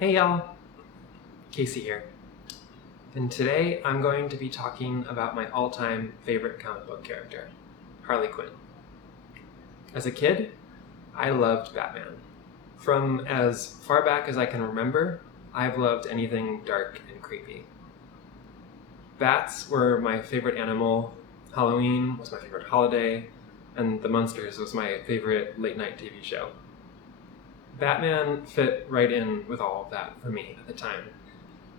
Hey y'all, Casey here. And today I'm going to be talking about my all-time favorite comic book character, Harley Quinn. As a kid, I loved Batman. From as far back as I can remember, I've loved anything dark and creepy. Bats were my favorite animal, Halloween was my favorite holiday, and The Munsters was my favorite late-night TV show. Batman fit right in with all of that for me at the time.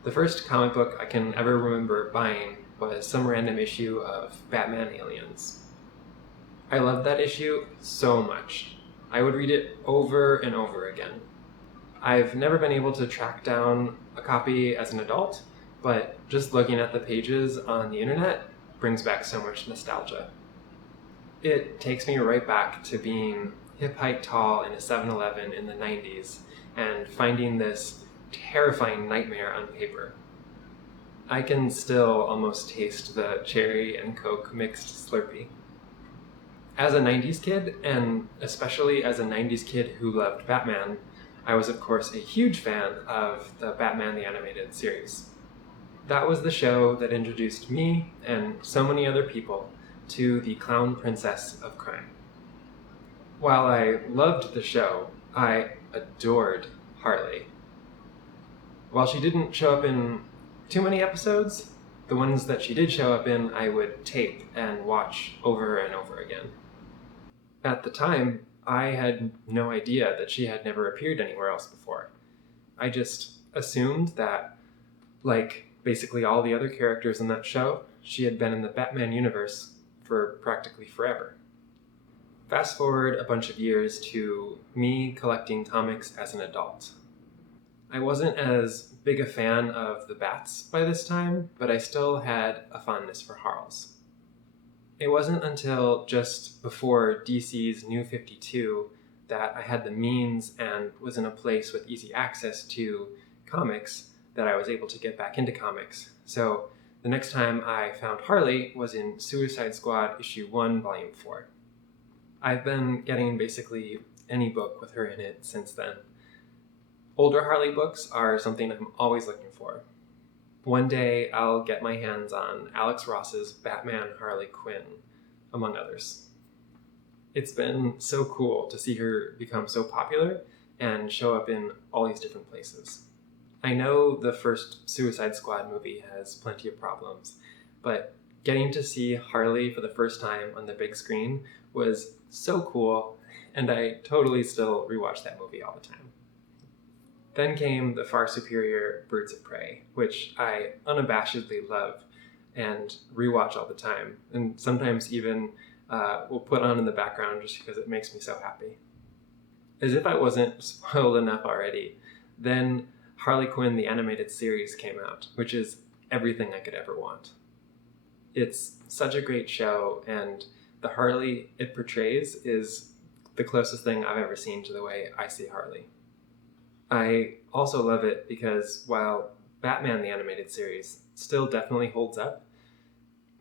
The first comic book I can ever remember buying was some random issue of Batman Aliens. I loved that issue so much. I would read it over and over again. I've never been able to track down a copy as an adult, but just looking at the pages on the internet brings back so much nostalgia. It takes me right back to being hip-height tall in a 7-Eleven in the 90s and finding this terrifying nightmare on paper. I can still almost taste the cherry and Coke mixed Slurpee. As a 90s kid, and especially as a 90s kid who loved Batman, I was of course a huge fan of the Batman the Animated Series. That was the show that introduced me and so many other people to the clown princess of crime. While I loved the show, I adored Harley. While she didn't show up in too many episodes, the ones that she did show up in I would tape and watch over and over again. At the time, I had no idea that she had never appeared anywhere else before. I just assumed that, like basically all the other characters in that show, she had been in the Batman universe for practically forever. Fast forward a bunch of years to me collecting comics as an adult. I wasn't as big a fan of the Bats by this time, but I still had a fondness for Harles. It wasn't until just before DC's New 52 that I had the means and was in a place with easy access to comics that I was able to get back into comics. So the next time I found Harley was in Suicide Squad issue 1, volume 4. I've been getting basically any book with her in it since then. Older Harley books are something I'm always looking for. One day I'll get my hands on Alex Ross's Batman Harley Quinn, among others. It's been so cool to see her become so popular and show up in all these different places. I know the first Suicide Squad movie has plenty of problems, but getting to see Harley for the first time on the big screen was so cool, and I totally still rewatch that movie all the time. Then came the far superior Birds of Prey, which I unabashedly love and rewatch all the time, and sometimes even will put on in the background just because it makes me so happy. As if I wasn't spoiled enough already, then Harley Quinn the Animated Series came out, which is everything I could ever want. It's such a great show, and the Harley it portrays is the closest thing I've ever seen to the way I see Harley. I also love it because while Batman the Animated Series still definitely holds up,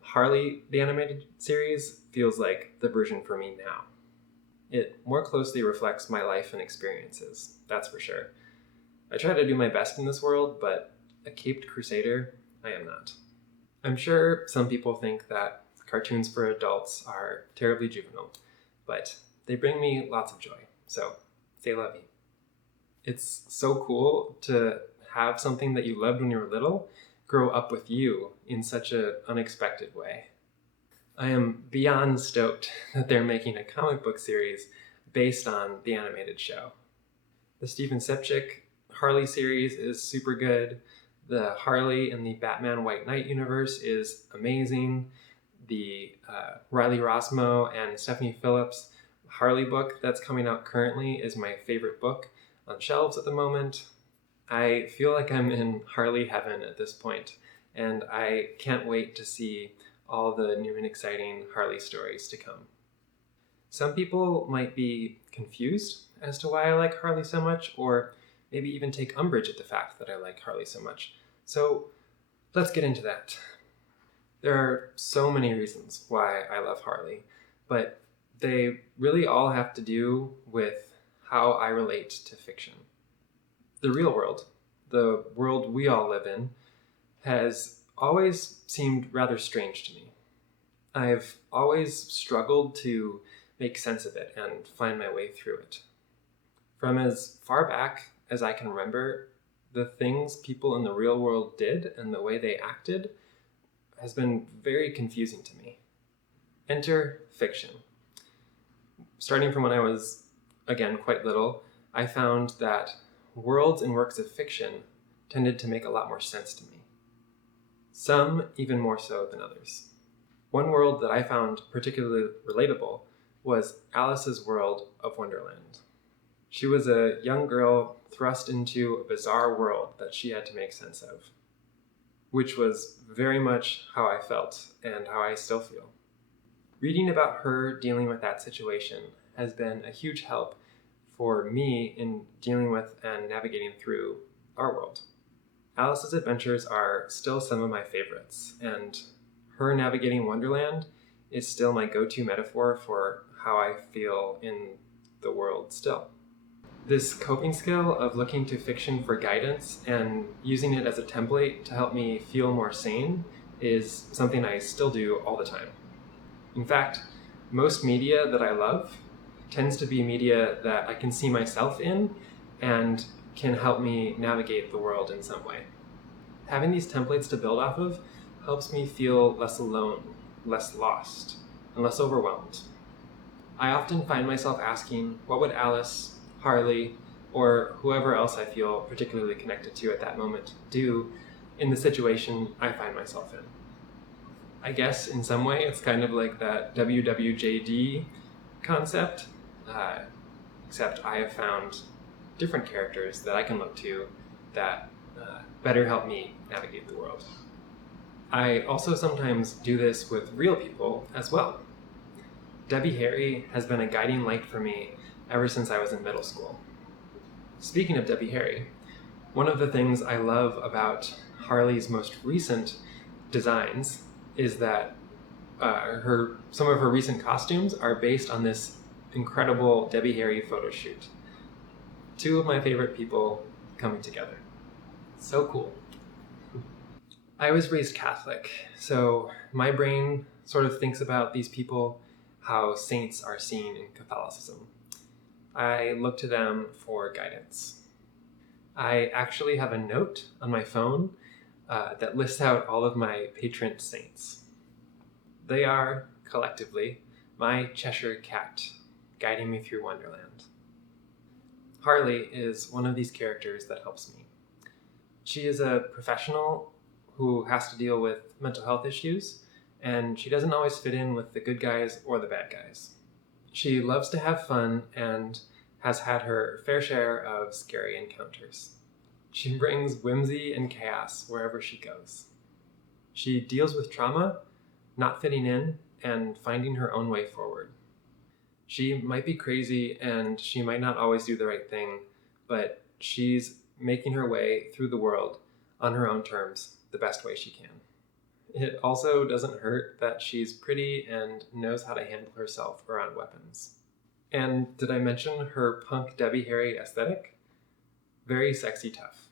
Harley the Animated Series feels like the version for me now. It more closely reflects my life and experiences, that's for sure. I try to do my best in this world, but a caped crusader, I am not. I'm sure some people think that cartoons for adults are terribly juvenile, but they bring me lots of joy, so say la vie. It's so cool to have something that you loved when you were little grow up with you in such an unexpected way. I am beyond stoked that they're making a comic book series based on the animated show. The Stephen Sepchik Harley series is super good. The Harley in the Batman White Knight universe is amazing. The Riley Rossmo and Stephanie Phillips Harley book that's coming out currently is my favorite book on shelves at the moment. I feel like I'm in Harley heaven at this point, and I can't wait to see all the new and exciting Harley stories to come. Some people might be confused as to why I like Harley so much, or maybe even take umbrage at the fact that I like Harley so much. So let's get into that. There are so many reasons why I love Harley, but they really all have to do with how I relate to fiction. The real world, the world we all live in, has always seemed rather strange to me. I've always struggled to make sense of it and find my way through it. From as far back as I can remember, the things people in the real world did and the way they acted has been very confusing to me. Enter fiction. Starting from when I was, again, quite little, I found that worlds in works of fiction tended to make a lot more sense to me. Some even more so than others. One world that I found particularly relatable was Alice's world of Wonderland. She was a young girl thrust into a bizarre world that she had to make sense of, which was very much how I felt and how I still feel. Reading about her dealing with that situation has been a huge help for me in dealing with and navigating through our world. Alice's adventures are still some of my favorites, and her navigating Wonderland is still my go-to metaphor for how I feel in the world still. This coping skill of looking to fiction for guidance and using it as a template to help me feel more sane is something I still do all the time. In fact, most media that I love tends to be media that I can see myself in and can help me navigate the world in some way. Having these templates to build off of helps me feel less alone, less lost, and less overwhelmed. I often find myself asking, what would Alice, Harley, or whoever else I feel particularly connected to at that moment do in the situation I find myself in? I guess in some way it's kind of like that WWJD concept, except I have found different characters that I can look to that better help me navigate the world. I also sometimes do this with real people as well. Debbie Harry has been a guiding light for me ever since I was in middle school. Speaking of Debbie Harry, one of the things I love about Harley's most recent designs is that some of her recent costumes are based on this incredible Debbie Harry photo shoot. Two of my favorite people coming together. So cool. I was raised Catholic, so my brain sort of thinks about these people how saints are seen in Catholicism. I look to them for guidance. I actually have a note on my phone that lists out all of my patron saints. They are, collectively, my Cheshire cat, guiding me through Wonderland. Harley is one of these characters that helps me. She is a professional who has to deal with mental health issues, and she doesn't always fit in with the good guys or the bad guys. She loves to have fun and has had her fair share of scary encounters. She brings whimsy and chaos wherever she goes. She deals with trauma, not fitting in, and finding her own way forward. She might be crazy and she might not always do the right thing, but she's making her way through the world on her own terms the best way she can. It also doesn't hurt that she's pretty and knows how to handle herself around weapons. And did I mention her punk Debbie Harry aesthetic? Very sexy tough.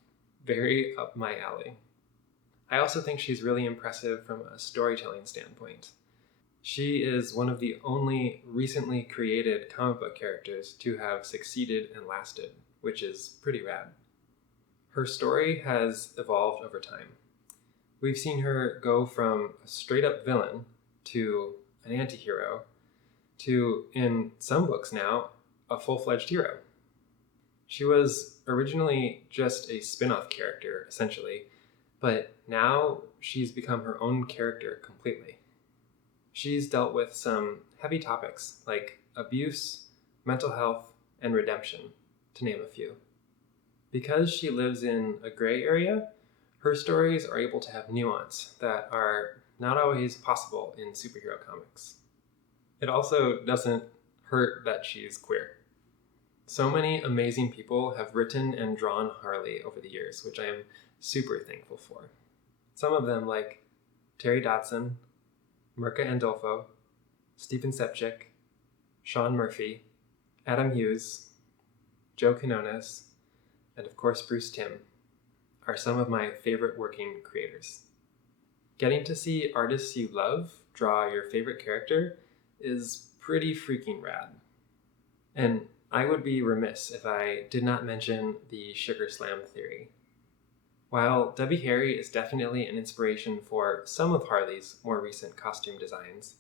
Very up my alley. I also think she's really impressive from a storytelling standpoint. She is one of the only recently created comic book characters to have succeeded and lasted, which is pretty rad. Her story has evolved over time. We've seen her go from a straight-up villain to an anti-hero to, in some books now, a full-fledged hero. She was originally just a spin-off character, essentially, but now she's become her own character completely. She's dealt with some heavy topics like abuse, mental health, and redemption, to name a few. Because she lives in a gray area, her stories are able to have nuance that are not always possible in superhero comics. It also doesn't hurt that she's queer. So many amazing people have written and drawn Harley over the years, which I am super thankful for. Some of them like Terry Dodson, Mirka Andolfo, Stephen Sepchik, Sean Murphy, Adam Hughes, Joe Quinones, and of course Bruce Timm. are some of my favorite working creators. Getting to see artists you love draw your favorite character is pretty freaking rad. And I would be remiss if I did not mention the Sugar Slam theory. While Debbie Harry is definitely an inspiration for some of Harley's more recent costume designs,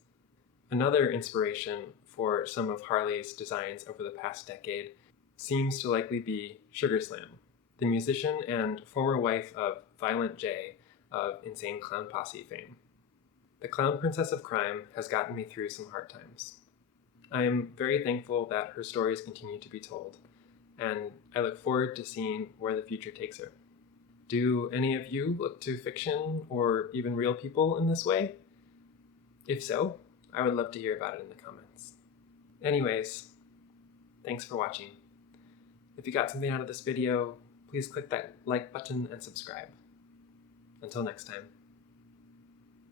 another inspiration for some of Harley's designs over the past decade seems to likely be Sugar Slam, the musician and former wife of Violent J of Insane Clown Posse fame. The Clown Princess of Crime has gotten me through some hard times. I am very thankful that her stories continue to be told, and I look forward to seeing where the future takes her. Do any of you look to fiction or even real people in this way? If so, I would love to hear about it in the comments. Anyways, thanks for watching. If you got something out of this video, please click that like button and subscribe. Until next time.